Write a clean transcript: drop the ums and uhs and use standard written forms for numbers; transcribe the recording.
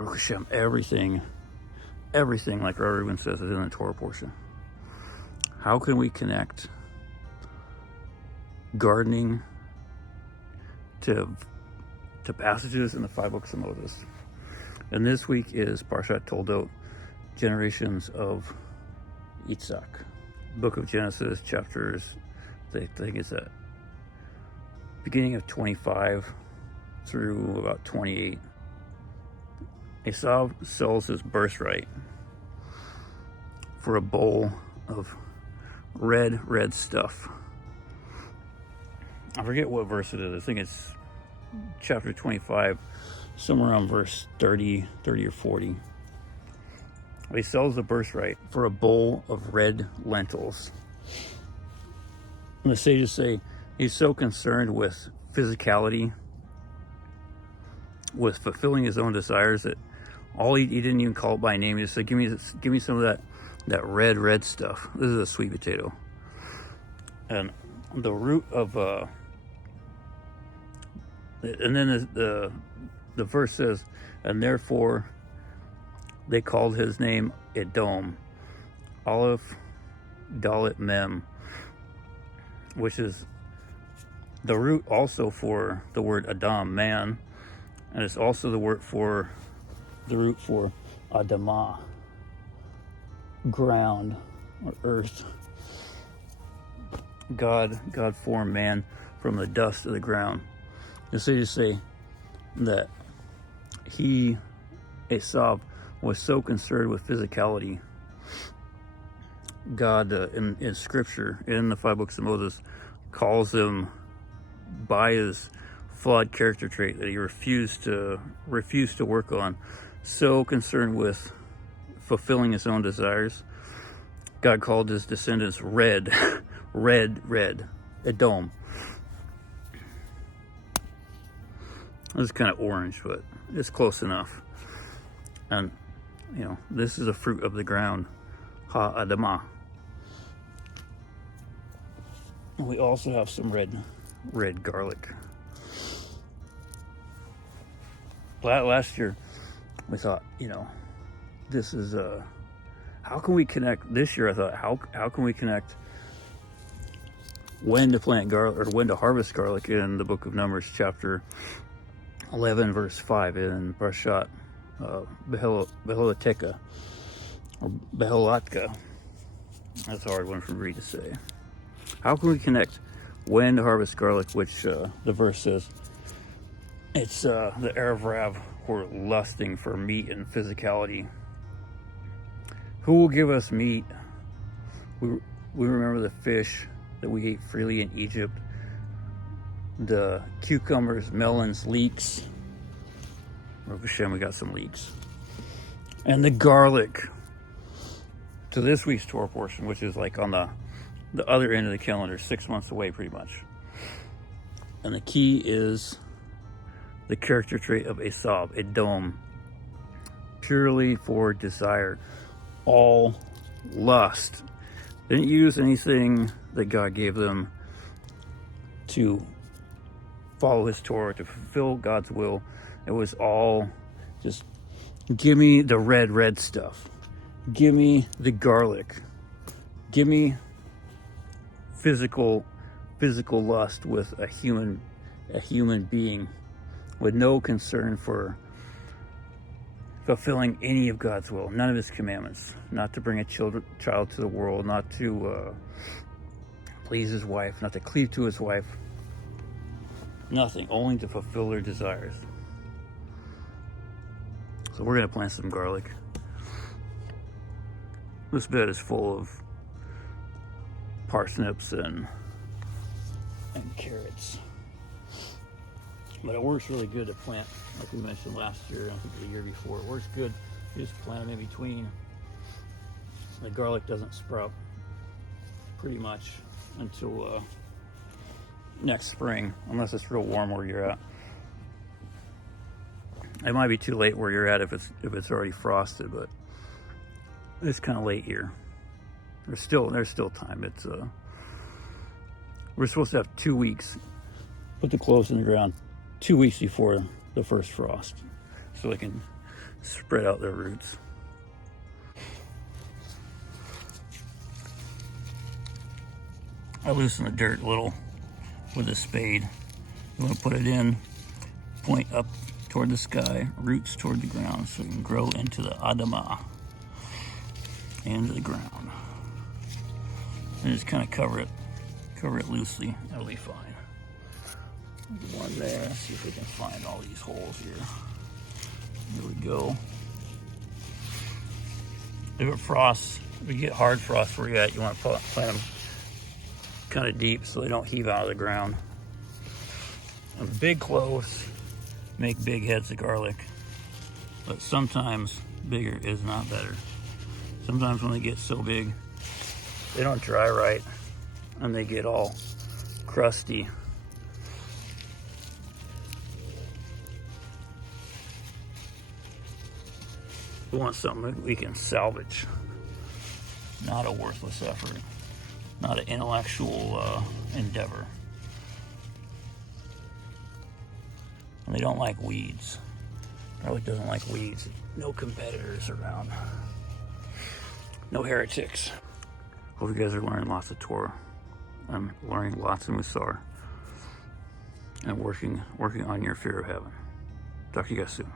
Baruch Hashem, everything like Erev Rav In says is in the Torah portion. How can we connect gardening to passages in the 5 books of Moses? And this week is parashat Toldot, generations of Yitzhak. Book of Genesis, chapters, I think it's at beginning of 25 through about 28. Esau sells his birthright for a bowl of red stuff. I forget what verse it is. I think it's chapter 25, somewhere around verse 30 or 40. He sells the birthright for a bowl of red lentils. And the sages say he's so concerned with physicality, with fulfilling his own desires, that he didn't even call it by name. He just said, give me some of that red stuff. This is a sweet potato. And the root of and then the verse says, and therefore they called his name Edom, Aleph Dalet Mem, which is the root also for the word Adam, man, and it's also the root for Adamah, ground or earth. God formed man from the dust of the ground. And so you say that Esau, was so concerned with physicality. God, in Scripture, in the 5 books of Moses, calls him by his flawed character trait that he refused to work on. So concerned with fulfilling his own desires, God called his descendants red, Edom. This is kind of orange, but it's close enough. And, this is a fruit of the ground, HaAdam. We also have some red garlic. Last year, we thought, this is how can we connect? This year, I thought, how can we connect when to plant garlic or when to harvest garlic in the book of Numbers, chapter 11, verse 5, in parashat Beha'alotecha or Beha'alotecha. That's a hard one for me to say. How can we connect when to harvest garlic, which the verse says it's the Erev Rav who are lusting for meat and physicality. Who will give us meat? We remember the fish that we ate freely in Egypt, the cucumbers, melons, leeks. Baruch Hashem, we got some leeks. And the garlic. To this week's Torah portion, which is like on the other end of the calendar, 6 months away pretty much. And the key is the character trait of Esau, Edom, purely for desire, all lust. They didn't use anything that God gave them to follow his Torah, to fulfill God's will. It was all just, give me the red stuff. Give me the garlic. Give me physical lust with a human being, with no concern for fulfilling any of God's will, none of his commandments, not to bring a child to the world, not to please his wife, not to cleave to his wife, nothing, only to fulfill their desires. So we're going to plant some garlic. This bed is full of parsnips and carrots. But it works really good to plant, like we mentioned last year, I think the year before. It works good. You just plant them in between. The garlic doesn't sprout pretty much until next spring, unless it's real warm where you're at. It might be too late where you're at if it's already frosted, but it's kind of late here. There's still time. It's we're supposed to have 2 weeks. Put the clothes in the ground 2 weeks before the first frost, so they can spread out their roots. I loosen the dirt a little with a spade. You want to put it in, point up toward the sky, roots toward the ground, so you can grow into the Adamah, into the ground. And just kind of cover it loosely. That'll be fine. One there. Let's see if we can find all these holes here. There we go. If it frosts, if you get hard frost where you're at, you want to plant them kind of deep so they don't heave out of the ground. And big cloves make big heads of garlic, but sometimes bigger is not better. Sometimes when they get so big, they don't dry right and they get all crusty. We want something we can salvage, not a worthless effort, not an intellectual endeavor. And they don't like weeds. Garlic doesn't like weeds. No competitors around. No heretics. Hope you guys are learning lots of Torah. I'm learning lots of Musar. And working on your fear of heaven. Talk to you guys soon.